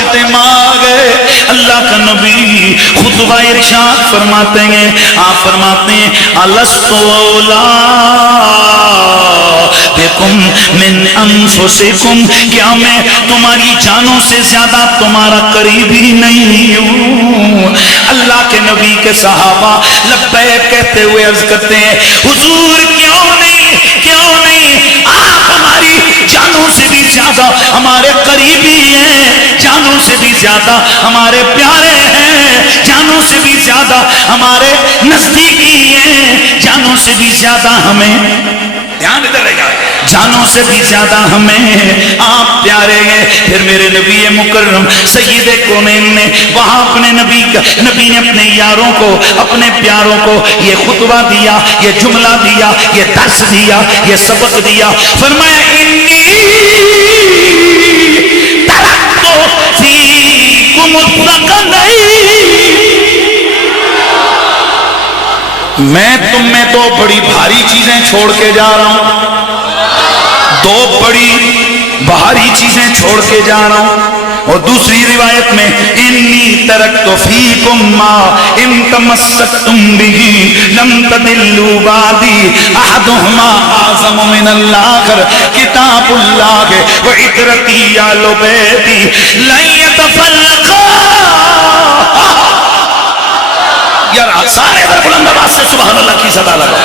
اجتماع گئے. اللہ کا نبی خطبہ ارشاد فرماتے ہیں, آپ فرماتے ہیں الست اولا بکم من انفسکم, کیا میں تمہاری جانوں سے زیادہ تمہارا قریبی نہیں ہوں؟ اللہ کے نبی کے صحابہ لبیک کہتے ہوئے عرض کرتے ہیں حضور کیوں نہیں, آپ ہماری جانوں سے بھی زیادہ ہمارے قریبی ہیں, جانوں سے بھی زیادہ ہمارے پیارے ہیں, جانوں سے بھی زیادہ ہمارے نزدیکی ہیں, جانوں سے بھی زیادہ ہمیں, دھیان ادھر رہے گا, جانوں سے بھی زیادہ ہمیں آپ پیارے ہیں. پھر میرے نبی مکرم سید کونین نے وہاں اپنے نبی نے اپنے یاروں کو, اپنے پیاروں کو یہ خطبہ دیا, یہ جملہ دیا, یہ درس دیا, یہ سبق دیا. فرمایا انی ترکت فیکم الثقلین, میں تم میں تو بڑی بھاری چیزیں چھوڑ کے جا رہا ہوں, دو بڑی بھاری چیزیں چھوڑ کے جا رہا ہوں. اور دوسری روایت میں انی ترکت فیکم ما ان تمسکتم بہ لم تضلوا بعدی احدہما اعظم من الاخر کتاب اللہ وعطرتی آل بیتی لن یتفرقا. یار سارے در بلند آواز سے سبحان اللہ کی صدا لگا.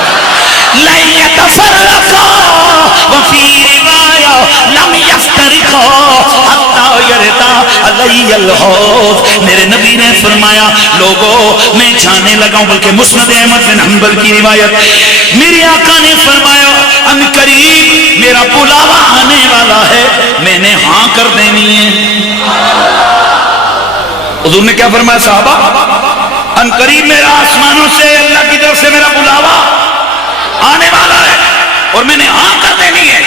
لن یتفرقا وفی روایہ لم یفترقا حتی یردا علی الحوض. میرے نبی نے فرمایا لوگوں میں جانے لگا ہوں, بلکہ مسند احمد بن حنبل کی روایت, میرے آقا نے فرمایا ان قریب میرا بلاوا آنے والا ہے, میں نے ہاں کر دینی ہے. حضور نے کیا فرمایا صحابہ, ان قریب میرا آسمانوں سے اللہ کی طرف سے میرا بلاوا آنے والا ہے اور میں نے ہاں کر دینی ہے.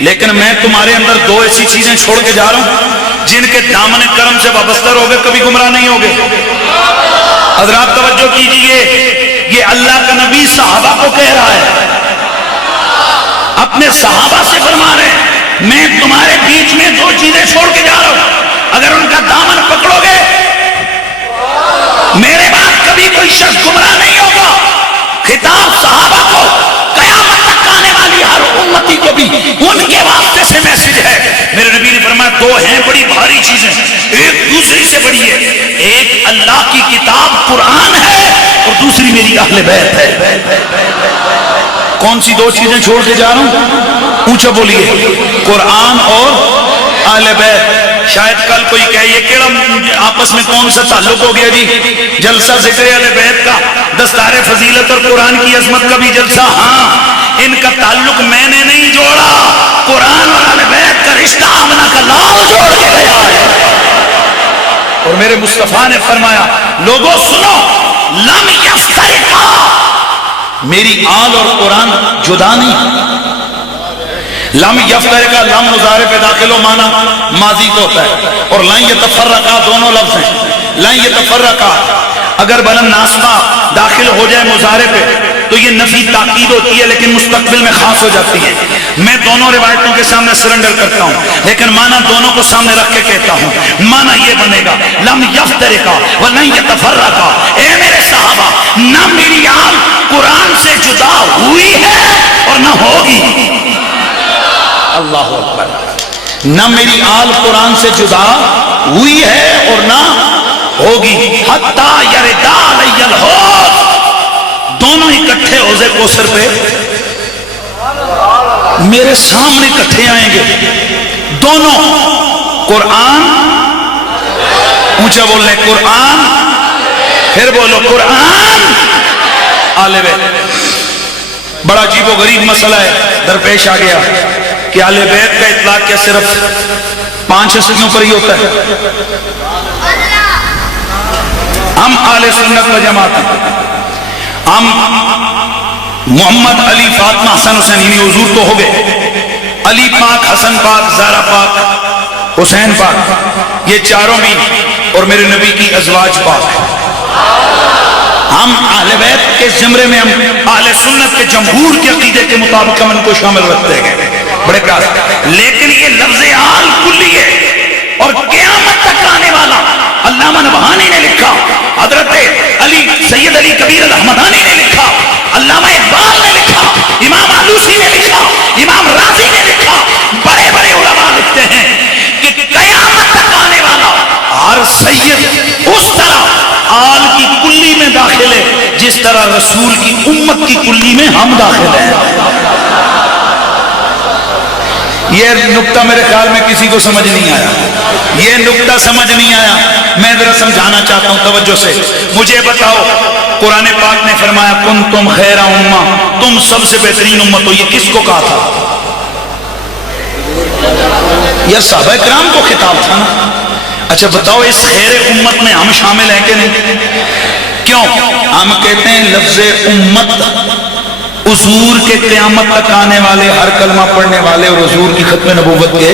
لیکن میں تمہارے اندر دو ایسی چیزیں چھوڑ کے جا رہا ہوں جن کے دامن کرم سے وابستہ رہو گے کبھی گمراہ نہیں ہوگے. حضرات توجہ کیجئے, یہ اللہ کا نبی صحابہ کو کہہ رہا ہے, اپنے صحابہ سے فرما رہے ہیں میں تمہارے بیچ میں دو چیزیں چھوڑ کے جا رہا ہوں, اگر ان کا دامن پکڑو گے میرے بعد کبھی کوئی شخص گمراہ نہیں ہوگا. خطاب صحابہ کو, قیامت تک آنے والی ہر امتی کو بھی ان کے واسطے سے میسج ہے. میرے نبی نے فرمایا دو ہیں بڑی بھاری چیزیں, ایک دوسری سے بڑی ہے, ایک اللہ کی کتاب قرآن ہے اور دوسری میری اہل بیت ہے. کون سی دو چیزیں چھوڑ کے جا رہا ہوں؟ اونچا بولیے, قرآن اور اہل بیت. شاید کل کوئی کہے یہ کیڑا آپس میں کون سا تعلق ہو گیا جی, جلسہ ذکر اہل بیت کا, دستار فضیلت اور قرآن کی عظمت کا بھی جلسہ. ہاں ان کا تعلق میں نے نہیں جوڑا, قرآن اور اہل بیت کا رشتہ آمنہ کا لال جوڑ کے گیا ہے. اور میرے مصطفیٰ نے فرمایا لوگوں سنو لم یفترقا, میری آل اور قرآن جدا نہیں. لم یفترقا لم مضارع پہ داخل و معنی ماضی کو ہوتا ہے, اور لن یتفرقا دونوں لفظ ہیں. لن یتفرقا اگر بلند ناسبہ داخل ہو جائے مضارع پہ تو یہ نفی تاکید ہوتی ہے لیکن مستقبل میں خاص ہو جاتی ہے. میں دونوں روایتوں کے سامنے سرنڈر کرتا ہوں لیکن معنی دونوں کو سامنے رکھ کے کہتا ہوں. معنی یہ بنے گا لم یفترقا ولن یتفرقا, اے میرے صحابہ نہ میری آل قرآن سے جدا ہوئی ہے اور نہ ہوگی. اللہ اکبر, نہ میری آل قرآن سے جدا ہوئی ہے اور نہ ہوگی. حتی یردا علی الحوض, دونوں اکٹھے حوض کوثر پہ میرے سامنے اکٹھے آئیں گے. دونوں قرآن, اونچا بولنے قرآن, پھر بولو قرآن آل بیت. بڑا عجیب و غریب مسئلہ ہے درپیش آ گیا کہ اہل بیت کا اطلاق کیا صرف 5 ہستیوں پر ہی ہوتا ہے؟ ہم اہل سنت و جماعت ہیں, ہم محمد علی فاطمہ حسن حسین, یعنی حضور تو ہو گئے, علی پاک, حسن پاک, زہرا پاک, حسین پاک, یہ چاروں بھی, اور میرے نبی کی ازواج پاک. ہم اہل بیت کے زمرے میں, ہم اہل سنت کے جمہور کے عقیدے کے مطابق ہم ان کو شامل رکھتے ہیں. بڑے پیار, لیکن یہ لفظ آل کلی ہے, اور قیامت تک آنے والا علامہ نبہانی نے لکھا، حضرت علی سید علی کبیر الحمدانی نے لکھا، علامہ اقبال نے لکھا، امام آلوسی نے لکھا، امام رازی نے لکھا، بڑے بڑے علماء لکھتے ہیں کہ قیامت تک آنے والا ہر سید اس طرح آل کی کلی میں داخل ہے جس طرح رسول کی امت کی کلی میں ہم داخل ہیں۔ یہ نقطہ میرے خیال میں کسی کو سمجھ نہیں آیا، یہ نقطہ سمجھ نہیں آیا، میں ذرا سمجھانا چاہتا ہوں توجہ سے۔ مجھے بتاؤ، قرآن پاک نے فرمایا کنتم خیر امہ، تم سب سے بہترین امت ہو، یہ کس کو کہا تھا؟ یہ صحابہ کرام کو خطاب تھا نا۔ اچھا بتاؤ اس خیر امت میں ہم شامل ہیں کہ نہیں؟ کیوں؟ ہم کہتے ہیں لفظ امت حضور کے قیامت تک آنے والے ہر کلمہ پڑھنے والے اور حضور کی ختم نبوت کے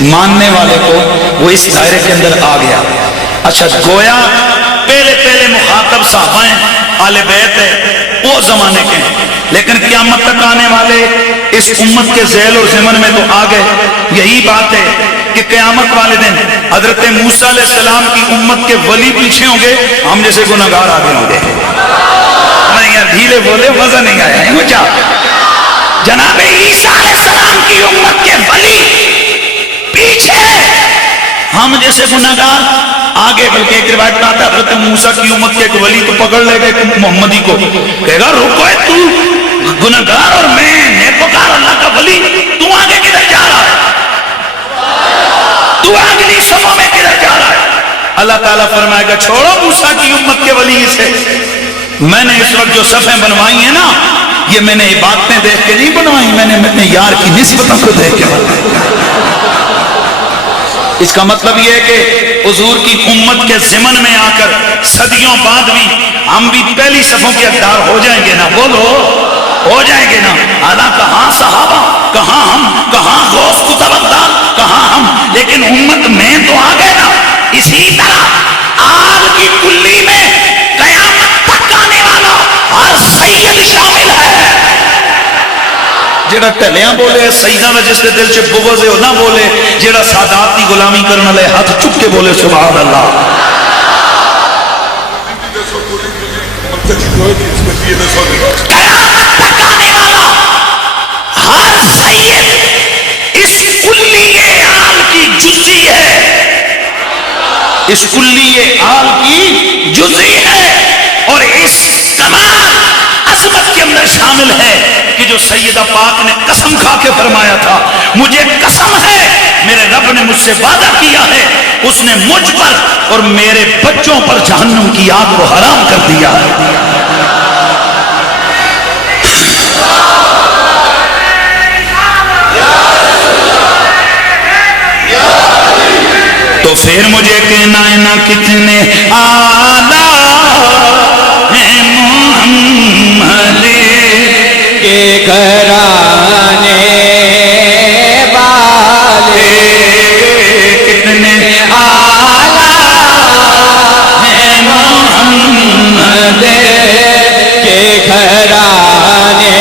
ماننے والے کو وہ اس دائرے کے اندر آ گیا۔ اچھا گویا پہلے مخاطب صحابہ ہیں، آل بیت ہے، وہ زمانے کے ہیں، لیکن قیامت تک آنے والے اس امت کے ذیل اور ضمن میں تو آ گئے۔ یہی بات ہے کہ قیامت والے دن حضرت موسیٰ علیہ السلام کی امت کے ولی پیچھے ہوں گے، ہم جیسے گناہگار آگے ہوں گے۔ میں یار ڈھیلے بولے مزہ نہیں آیا ہے مجھے۔ جناب عیسیٰ علیہ السلام کی امت کے ولی پیچھے، ہم جیسے گناہگار آگے۔ بلکہ ایک روایت میں آتا ہے حضرت موسیٰ کی امت کے ایک ولی تو پکڑ لے گا ایک محمدی کو، کہے گا رکو ہے تو گناہگار اور میں نیکوکار اللہ کا ولی، تو آگے کدھر جا رہا ہے؟ تو اگلی صفوں میں کدھر جا رہا ہے؟ اللہ تعالیٰ فرمائے گا چھوڑو موسیٰ کی امت کے ولی سے، میں نے اس وقت جو صفیں بنوائی ہیں نا، یہ میں نے عبادتیں دیکھ کے نہیں بنوائی، میں نے اپنے یار کی نسبتوں کو دیکھ کے بنوائی۔ اس کا مطلب یہ ہے کہ حضور کی امت کے ضمن میں آ کر صدیوں بعد بھی ہم بھی پہلی صفوں کے حقدار ہو جائیں گے نا؟ بولو ہو جائیں گے نا؟ اعلیٰ کہاں صحابہ، کہاں ہم، کہاں غوث کتب اقدار، کہاں ہم، لیکن امت میں تو آ گئے نا۔ اسی طرح آل کی کلی میں قیامت تک آنے والا ہر سید شامل ہے۔ جڑا ٹلیاں بولے سیدہ میں جس کے دل سے بغض ہے وہ نہ بولے، جڑا سادات کی غلامی کرنے والے ہاتھ چک کے بولے سبحان اللہ۔ قیامت تک آنے والا ہر سید اس کلیہ آل کی جزئی ہے، اس کلیہ آل کی جزئی ہے، اور اس کمال عظمت کے اندر شامل ہے کہ جو سیدہ پاک نے قسم کھا کے فرمایا تھا، مجھے قسم ہے میرے رب نے مجھ سے وعدہ کیا ہے، اس نے مجھ پر اور میرے بچوں پر جہنم کی آگ کو حرام کر دیا ہے۔ تو پھر مجھے کہنا ہے نا کتنے آلہ ہیں محمد کے گھرانے والے، کتنے آلہ ہیں محمد کے گھرانے والے،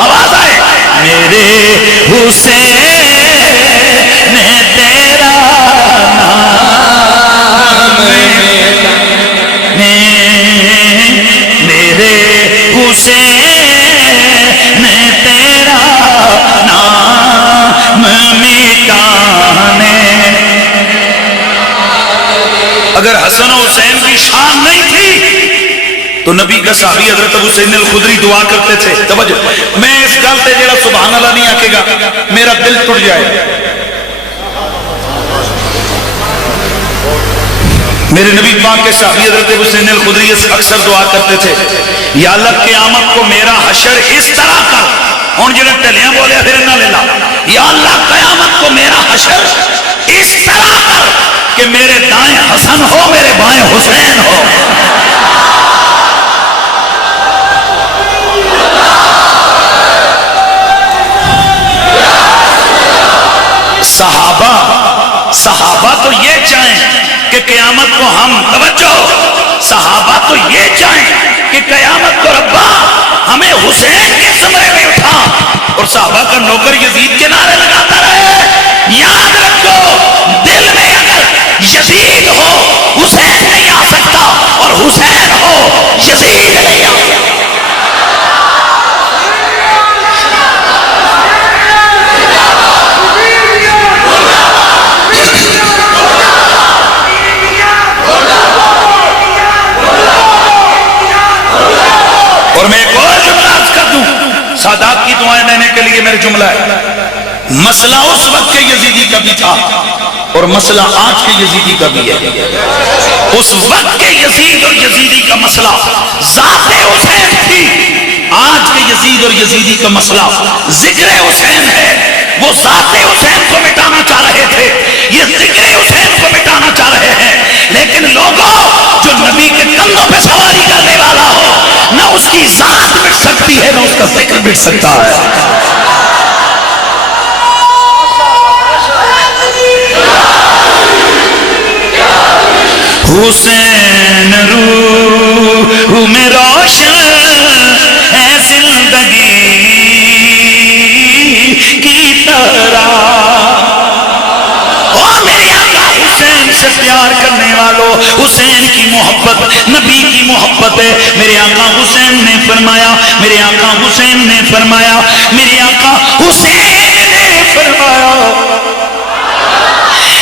آواز آئے میرے حسین نے تیرا نام، میرے حسین نے تیرا نام مٹانے۔ اگر حسن و حسین کی شان نہیں تھی تو نبی کا صحابی حضرت ابو سعید الخدری دعا کرتے تھے۔ توجہ، میں اس گل تے جڑا سبحان اللہ نہیں آکے گا میرا دل ٹوٹ جائے۔ میرے نبی پاک کے صحابی حضرت ابو سعید الخدری اکثر دعا کرتے تھے، یا اللہ قیامت کو میرا حشر اس طرح کر، ہن جڑا ٹلیاں بولیا پھر نہ لے لا، یا اللہ قیامت کو میرا حشر اس طرح کر کہ میرے دائیں حسن ہو میرے بائیں حسین ہو۔ صحابہ تو یہ چاہیں کہ قیامت کو ہم توجہ صحابہ تو یہ چاہیں کہ قیامت کو ربا ہمیں حسین کے سمرے میں اٹھا، اور صحابہ کا نوکر یزید کے نعرے لگاتا رہے. یاد رکھو دل میں اگر یزید ہو حسین نہیں آ سکتا، اور حسین ہو یزید نہیں آ سکتا. اور میں ایک اور جملہ عرض کر دوں، سادات کی دعائیں دینے کے لیے میرے جملہ ہے. مسئلہ اس وقت کے یزیدی کا بھی تھا اور مسئلہ آج کے یزیدی کا بھی ہے. اس وقت کے یزید اور یزیدی کا مسئلہ ذات حسین تھی، آج کے یزید اور یزیدی کا مسئلہ ذکر حسین ہے. وہ ذات حسین کو مٹانا چاہ رہے تھے، یہ ذکر حسین کو مٹانا چاہ رہے ہیں. لیکن لوگوں جو نبی کے کندھوں پہ سواری کرنے والا ہو، نہ اس کی ذات مٹ سکتی ہے نہ اس کا ذکر مٹ سکتا ہے. حسین روح میں روشن ہے زندگی کی طرح. اور میرے آقا حسین سے پیار کرنے والوں، حسین کی محبت نبی کی محبت ہے. میرے آقا حسین نے فرمایا، میرے آقا حسین نے فرمایا، میرے آقا حسین نے فرمایا،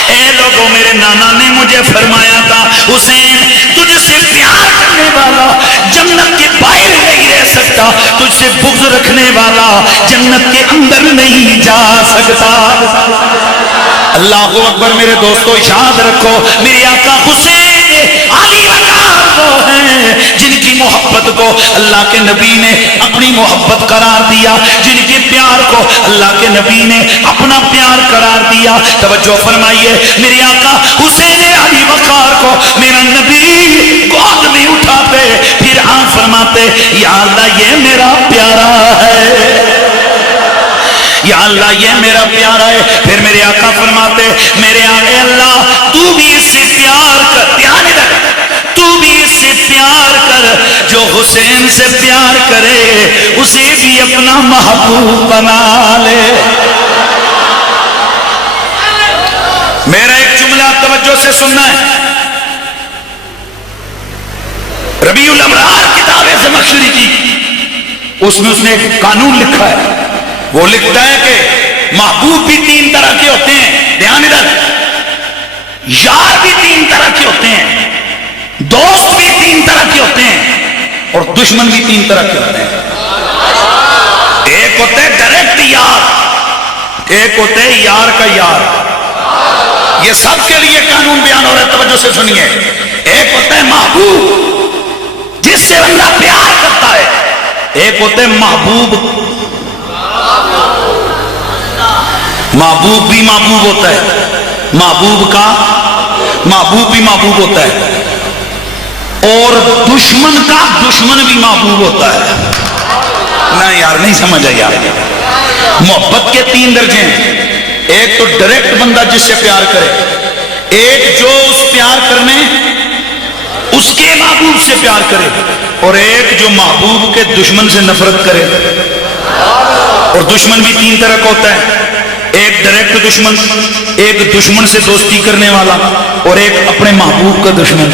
اے لوگوں میرے نانا نے مجھے فرمایا تھا حسین تجھ سے پیار کرنے والا جنت کے باہر نہیں رہ سکتا، تجھ سے بغض رکھنے والا جنت کے اندر نہیں جا سکتا. اللہ اکبر. میرے دوستو یاد رکھو میرے آقا حسین علی وقار وہ ہیں جن کی محبت کو اللہ کے نبی نے اپنی محبت قرار دیا، جن کے پیار کو اللہ کے نبی نے اپنا پیار قرار دیا. توجہ فرمائیے، میرے آقا حسین علی وقار کو میرا نبی گود میں اٹھاتے پھر آپ فرماتے یا اللہ یہ میرا پیارا ہے، یا اللہ یہ میرا پیارا ہے. پھر میرے آقا فرماتے میرے آقا اللہ تو بھی اس سے پیار کر، دھیان ادھر، تو بھی اس سے پیار کر جو حسین سے پیار کرے اسے بھی اپنا محبوب بنا لے. میرا ایک جملہ توجہ سے سننا ہے. ربیع الابرار کتاب زمخشری کی، اس میں اس نے ایک قانون لکھا ہے. وہ لکھتا ہے کہ محبوب بھی تین طرح کے ہوتے ہیں، دھیان ادھر، یار بھی تین طرح کے ہوتے ہیں، دوست بھی تین طرح کے ہوتے ہیں، اور دشمن بھی تین طرح کے ہوتے ہیں. ایک ہوتے ہے ڈائریکٹ یار، ایک ہوتے ہے یار کا یار. یہ سب کے لیے قانون بیان ہو رہا ہے، توجہ سے سنیے. ایک ہوتا ہے محبوب جس سے بندہ پیار کرتا ہے، ایک ہوتا ہے محبوب. محبوب بھی محبوب ہوتا ہے، محبوب کا محبوب بھی محبوب ہوتا ہے، اور دشمن کا دشمن بھی محبوب ہوتا ہے. نہ یار نہیں سمجھا یار. محبت کے تین درجے ہیں. ایک تو ڈائریکٹ بندہ جس سے پیار کرے، ایک جو اس پیار کرنے اس کے محبوب سے پیار کرے، اور ایک جو محبوب کے دشمن سے نفرت کرے. اور دشمن بھی تین طرح کا ہوتا ہے، ایک ڈائریکٹ دشمن، ایک دشمن سے دوستی کرنے والا، اور ایک اپنے محبوب کا دشمن.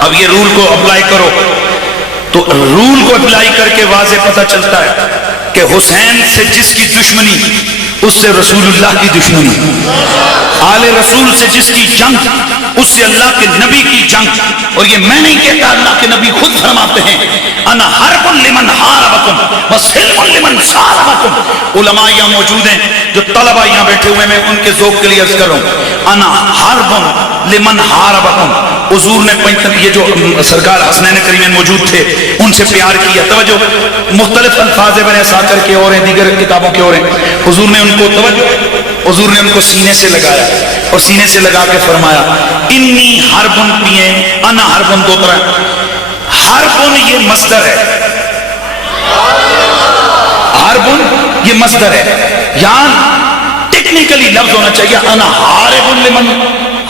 اب یہ رول کو اپلائی کرو تو رول کو اپلائی کر کے واضح پتہ چلتا ہے کہ حسین سے جس کی دشمنی اس سے رسول اللہ کی دشمنی، آل رسول سے جس کی جنگ اس سے اللہ کے نبی کی جنگ. اور یہ میں نہیں کہتا، اللہ کے نبی خود فرماتے ہیں انا حرب لمن حاربکم وسلم لمن صاربکم. علماء یہاں موجود ہیں، جو طلبہ یہاں بیٹھے ہوئے میں ان کے ذوق کے لیے عرض کر رہا ہوں. انا حرب لمن حاربکم. حضور نے یہ جو سرکار حسنین کریمین موجود تھے ان سے پیار کیا. توجہ، مختلف الفاظ بنے ساکر کے اور ہیں، دیگر کتابوں کے اور ہیں. حضور نے ان کو توجہ، حضور نے ان کو سینے سے لگایا اور سینے سے لگا کے فرمایا انی حربن پیے. انا حربن دو طرح، حربن یہ مصدر ہے، حربن یہ مصدر ہے. یہاں ٹیکنیکلی لفظ ہونا چاہیے انا حاربن لمن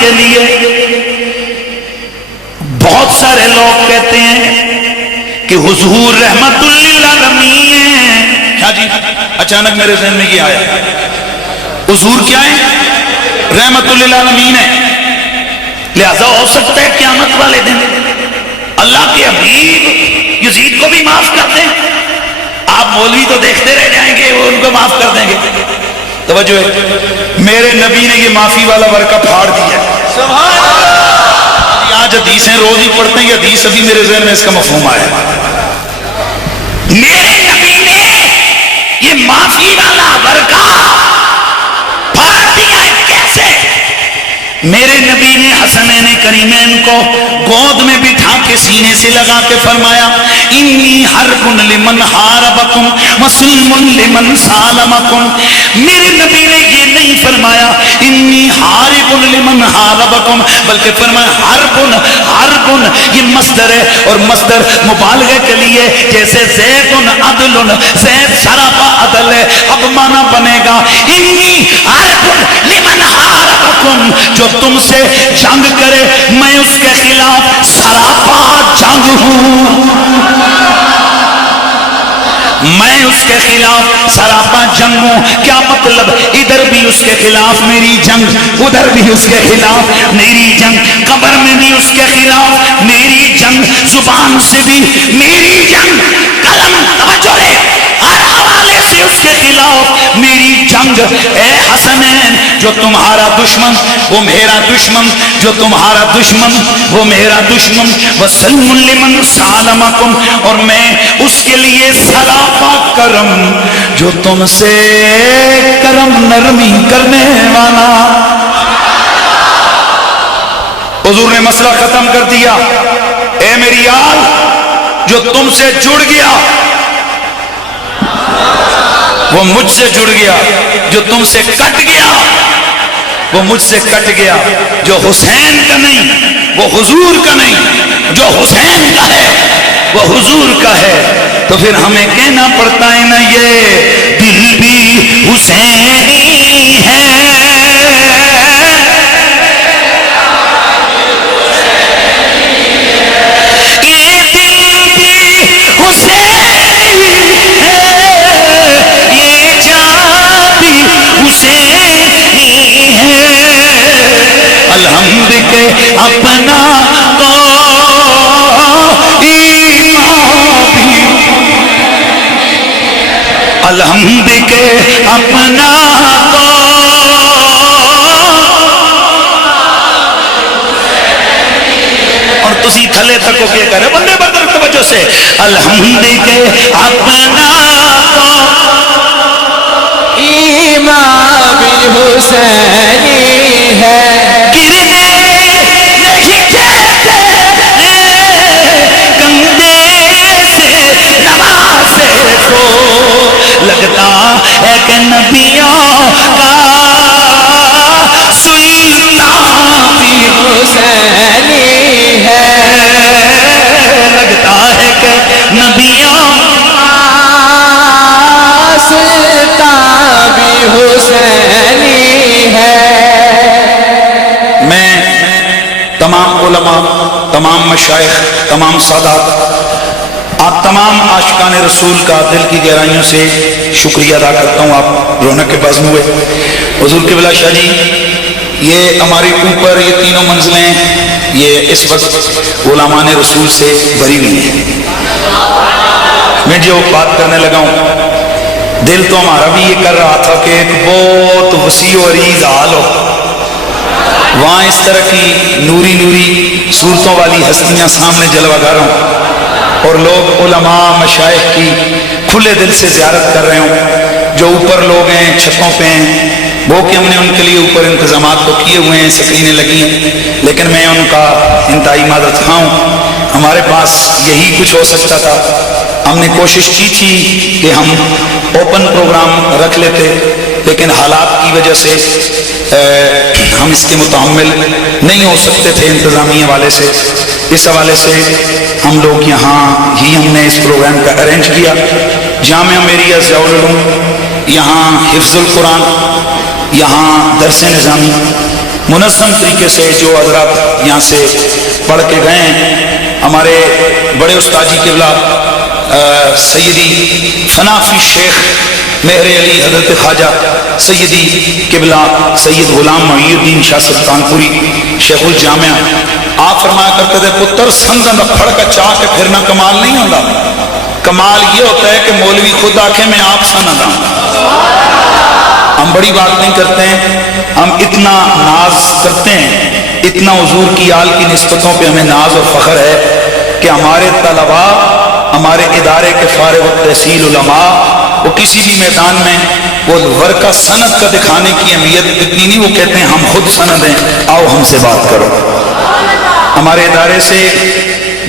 کے لیے بہت سارے لوگ کہتے ہیں کہ حضور رحمت للعالمین. کیا جی اچانک میرے ذہن میں یہ آیا حضور کیا ہے؟ رحمت للعالمین ہے. لہذا ہو سکتا ہے قیامت والے دن اللہ کے حبیب یزید کو بھی معاف کر دیں. آپ مولوی تو دیکھتے رہ جائیں گے، وہ ان کو معاف کر دیں گے. توجہ ہے، میرے نبی نے یہ معافی والا ورقہ پھاڑ دیا. سبحان اللہ. آج حدیثیں روز ہی پڑھتے ہیں، یہ حدیث ابھی میرے ذہن میں اس کا مفہوم آیا. میرے نبی نے یہ معافی والا ورقہ پھاڑ دیا ہے. کیسے؟ میرے نبی نے حسنین کریمین کو گود میں بٹھا کے سینے سے لگا کے فرمایا انی حرب لمن حاربکم وسلم لمن سالمکم. میرے نبی نے یہ نہیں فرمایا انی حارب لمن حاربکم، بلکہ فرمایا حرب یہ مصدر ہے، اور مصدر مبالغہ کے لیے جیسے زید عدل، زید سراپا عدل ہے. اب معنی بنے گا انی حرب لمن حاربکم، جو تم سے جنگ کرے میں اس کے خلاف سراپا جنگ ہوں. میں اس کے خلاف سراپا جنگ ہوں. کیا مطلب؟ ادھر بھی اس کے خلاف میری جنگ، ادھر بھی اس کے خلاف میری جنگ، قبر میں بھی اس کے خلاف میری جنگ، زبان سے بھی میری جنگ، قلم توجہ ہے ہر حوالے سے اس کے خلاف میری جنگ. اے حسنین، جو تمہارا دشمن وہ میرا دشمن، جو تمہارا دشمن وہ میرا دشمن. وسلم لمن سالمکم، اور میں اس کے لیے سراپا کرم جو تم سے کرم نرمی کرنے والا. حضور نے مسئلہ ختم کر دیا. اے میری آل، جو تم سے جڑ گیا وہ مجھ سے جڑ گیا، جو تم سے کٹ گیا وہ مجھ سے کٹ گیا. جو حسین کا نہیں وہ حضور کا نہیں، جو حسین کا ہے وہ حضور کا ہے. تو پھر ہمیں کہنا پڑتا ہے نا یہ دل بھی حسینی ہے، یہ دل بھی حسینی ہے، یہ جان بھی حسینی ہے. الحمد کے اپنا تو الحمد کے اپنا تو اور تسی تھلے تھکو کے کرے بندے بدر توجہ سے الحمد کے اپنا تو امام حسینی ہے، گرنے نہیں دیتے کندھے سے نوازے کو، لگتا ہے کہ نبیوں کا سلطان بھی حسینی ہے، لگتا ہے کہ نبیوں سلطان بھی حسینی ہے. میں تمام علماء، تمام مشائخ، تمام سادات، آپ تمام عاشقان رسول کا دل کی گہرائیوں سے شکریہ ادا کرتا ہوں. آپ رونق کے باز ہوئے. حضور قبلہ شاہ جی، یہ ہمارے اوپر یہ تینوں منزلیں یہ اس وقت غلامان رسول سے بھری ہوئی ہیں. میں جو بات کرنے لگا ہوں دل تو ہمارا بھی یہ کر رہا تھا کہ ایک بہت وسیع و عریض حال ہو، وہاں اس طرح کی نوری صورتوں والی ہستیاں سامنے جلوہ گر ہوں، اور لوگ علماء مشائخ کی کھلے دل سے زیارت کر رہے ہوں. جو اوپر لوگ ہیں چھتوں پہ ہیں وہ کہ ہم نے ان کے لیے اوپر انتظامات تو کیے ہوئے ہیں، سکرینیں لگی ہیں، لیکن میں ان کا انتہائی معذرت خواہ ہوں. ہمارے پاس یہی کچھ ہو سکتا تھا. ہم نے کوشش کی تھی کہ ہم اوپن پروگرام رکھ لیتے، لیکن حالات کی وجہ سے ہم اس کے متحمل نہیں ہو سکتے تھے انتظامیہ والے سے. اس حوالے سے ہم لوگ یہاں ہی ہم نے اس پروگرام کا ارینج کیا. جامعہ میریہ ضیاء العلوم، یہاں حفظ القرآن، یہاں درس نظامی، منظم طریقے سے جو حضرات یہاں سے پڑھ کے گئے ہیں، ہمارے بڑے استاد جی قبلہ سیدی فنافی شیخ مہر علی حضرت خواجہ سیدی قبلہ سید غلام معی الدین شاہ سلطانپوری شیخ الجامعہ، آپ فرمایا کرتے تھے پتر سنگن پھڑ کا چاہ کے پھرنا کمال نہیں ہوتا، کمال یہ ہوتا ہے کہ مولوی خود آنکھیں میں آپ سند ہوں۔ ہم بڑی بات نہیں کرتے ہیں، ہم اتنا ناز کرتے ہیں، اتنا حضور کی آل کی نسبتوں پہ ہمیں ناز اور فخر ہے کہ ہمارے طلباء، ہمارے ادارے کے فارغ التحصیل علماء، وہ کسی بھی میدان میں وہ ورقہ سند کا دکھانے کی اہمیت اتنی نہیں، وہ کہتے ہیں ہم خود سند ہیں، آؤ ہم سے بات کرو۔ ہمارے ادارے سے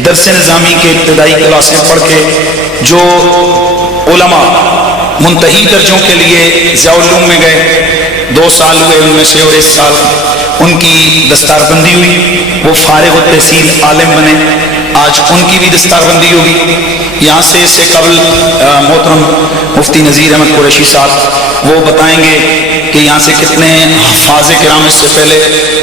درس نظامی کے ابتدائی کلاسیں پڑھ کے جو علماء منتہی درجوں کے لیے ضیاء العلوم میں گئے، 2 سال ہوئے ان میں سے، اور 1 سال ان کی دستار بندی ہوئی، وہ فارغ التحصیل عالم بنے، آج ان کی بھی دستار بندی ہوگی۔ یہاں سے اس سے قبل محترم مفتی نذیر احمد قریشی صاحب وہ بتائیں گے کہ یہاں سے کتنے حفاظ کرام اس سے پہلے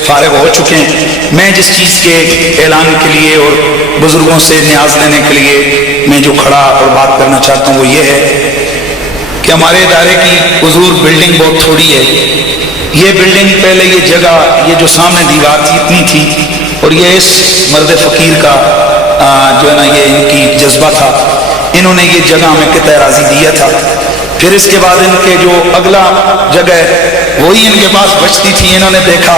فارغ ہو چکے ہیں۔ میں جس چیز کے اعلان کے لیے اور بزرگوں سے نیاز لینے کے لیے میں جو کھڑا اور بات کرنا چاہتا ہوں وہ یہ ہے کہ ہمارے ادارے کی حضور بلڈنگ بہت تھوڑی ہے۔ یہ بلڈنگ پہلے یہ جگہ، یہ جو سامنے دیوار تھی اتنی تھی، اور یہ اس مرد فقیر کا جو ہے نا یہ ان کی جذبہ تھا، انہوں نے یہ جگہ ہمیں قطع اراضی دیا تھا۔ پھر اس کے بعد ان کے جو اگلا جگہ ہے وہی ان کے پاس بچتی تھی، انہوں نے دیکھا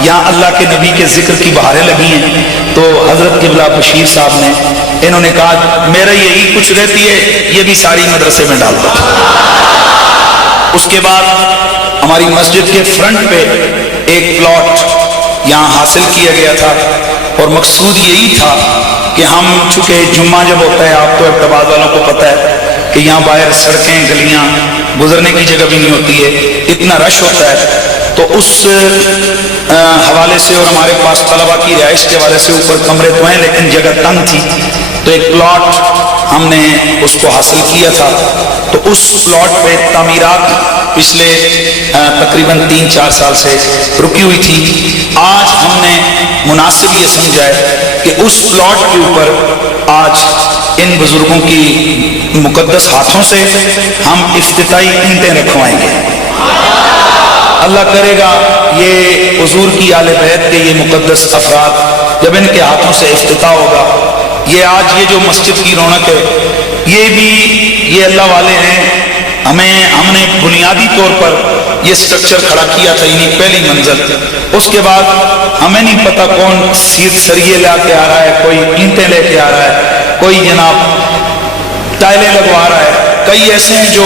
یہاں اللہ کے نبی کے ذکر کی بہاریں لگی ہیں، تو حضرت قبلہ بشیر صاحب نے انہوں نے کہا میرا یہی کچھ رہتی ہے، یہ بھی ساری مدرسے میں ڈال دو۔ اس کے بعد ہماری مسجد کے فرنٹ پہ ایک پلاٹ یہاں حاصل کیا گیا تھا، اور مقصود یہی تھا کہ ہم چونکہ جمعہ جب ہوتا ہے، آپ تو ارتباط والوں کو پتہ ہے کہ یہاں باہر سڑکیں گلیاں گزرنے کی جگہ بھی نہیں ہوتی ہے، اتنا رش ہوتا ہے، تو اس حوالے سے اور ہمارے پاس طلبہ کی رہائش کے حوالے سے اوپر کمرے تو ہیں لیکن جگہ تنگ تھی، تو ایک پلاٹ ہم نے اس کو حاصل کیا تھا۔ تو اس پلاٹ پہ تعمیرات پچھلے تقریباً 3-4 سال سے رکی ہوئی تھی۔ آج ہم نے مناسب یہ سمجھا ہے کہ اس پلاٹ کے اوپر آج ان بزرگوں کی مقدس ہاتھوں سے ہم افتتاحی اینٹیں رکھوائیں گے۔ اللہ کرے گا یہ حضور کی آل بیت کے یہ مقدس افراد جب ان کے ہاتھوں سے افتتاح ہوگا، یہ آج یہ جو مسجد کی رونق ہے یہ بھی یہ اللہ والے ہیں، ہم نے بنیادی طور پر یہ سٹرکچر کھڑا کیا تھا، یعنی پہلی منزل، اس کے بعد ہمیں نہیں پتا کون سریے لا کے آ رہا ہے، کوئی اینٹیں لے کے آ رہا ہے، کوئی جناب ٹائلیں لگوا رہا ہے، کئی ایسے ہیں جو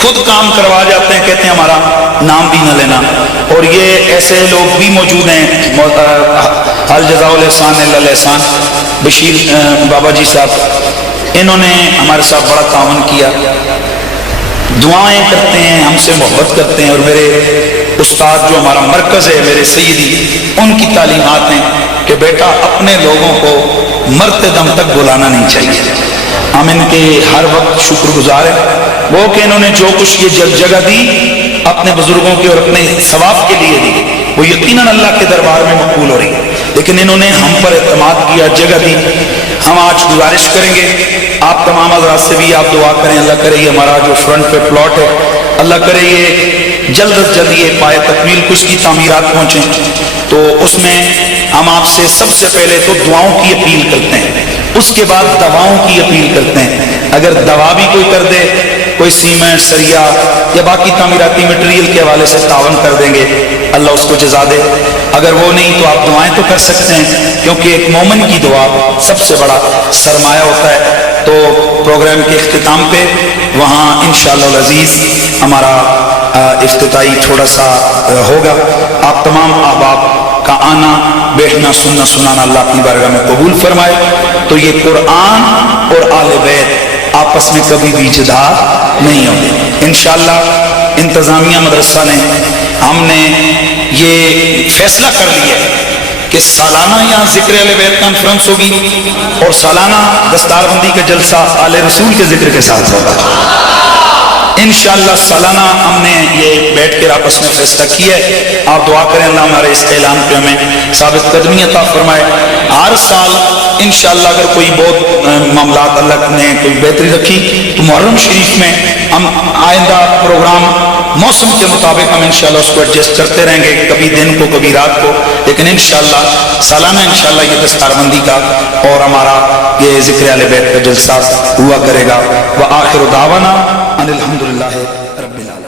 خود کام کروا جاتے ہیں، کہتے ہیں ہمارا نام بھی نہ لینا، اور یہ ایسے لوگ بھی موجود ہیں۔ حل جزاء الاحسان الا الاحسان بشیر بابا جی صاحب، انہوں نے ہمارے ساتھ بڑا تعاون کیا، دعائیں کرتے ہیں، ہم سے محبت کرتے ہیں، اور میرے استاد جو ہمارا مرکز ہے میرے سیدی، ان کی تعلیمات ہیں کہ بیٹا اپنے لوگوں کو مرتے دم تک بلانا نہیں چاہیے۔ ہم ان کے ہر وقت شکر گزار ہیں، وہ کہ انہوں نے جو کچھ یہ جگہ دی اپنے بزرگوں کے اور اپنے ثواب کے لیے دی، وہ یقیناً اللہ کے دربار میں مقبول ہو رہی ہے، لیکن انہوں نے ہم پر اعتماد کیا، جگہ دی۔ ہم آج گزارش کریں گے آپ تمام حضرات سے بھی، آپ دعا کریں اللہ کرے یہ ہمارا جو فرنٹ پہ پلاٹ ہے، اللہ کرے یہ جلد از جلد یہ پائے تکمیل کو اس کی تعمیرات پہنچیں، تو اس میں ہم آپ سے سب سے پہلے تو دعاؤں کی اپیل کرتے ہیں، اس کے بعد دواؤں کی اپیل کرتے ہیں۔ اگر دوا بھی کوئی کر دے، کوئی سیمنٹ سریا یا باقی تعمیراتی مٹیریل کے حوالے سے تعاون کر دیں گے، اللہ اس کو جزا دے۔ اگر وہ نہیں تو آپ دعائیں تو کر سکتے ہیں، کیونکہ ایک مومن کی دعا سب سے بڑا سرمایہ ہوتا ہے۔ تو پروگرام کے اختتام پہ وہاں انشاءاللہ العزیز ہمارا افتتاحی تھوڑا سا ہوگا۔ آپ تمام احباب کا آنا، بیٹھنا، سننا سنانا اللہ اپنی بارگاہ میں قبول فرمائے۔ تو یہ قرآن اور آل بیت آپس میں کبھی بھی جدا نہیں ہوگی انشاءاللہ۔ انتظامیہ مدرسہ نے، ہم نے یہ فیصلہ کر لیا کہ سالانہ یہاں ذکر اہل بیت کانفرنس ہوگی اور سالانہ دستار بندی کا جلسہ آل رسول کے ذکر کے ساتھ ہوگا۔ انشاءاللہ سالانہ ہم نے یہ بیٹھ کے آپس میں فیصلہ کیا ہے. آپ دعا کریں اللہ ہمارے اس اعلان پہ ہمیں ثابت قدمی عطا فرمائے. ہر سال انشاءاللہ اگر کوئی بہت معاملات اللہ نے کوئی بہتری رکھی تو محرم شریف میں ہم آئندہ پروگرام موسم کے مطابق ہم انشاءاللہ اس کو ایڈجسٹ کرتے رہیں گے، کبھی دن کو کبھی رات کو، لیکن انشاءاللہ سالانہ انشاءاللہ یہ دستار بندی کا اور ہمارا یہ ذکر اہل بیت کا جلسہ ہوا کرے گا. وآخر دعوانا ان الحمدللہ رب العالمین.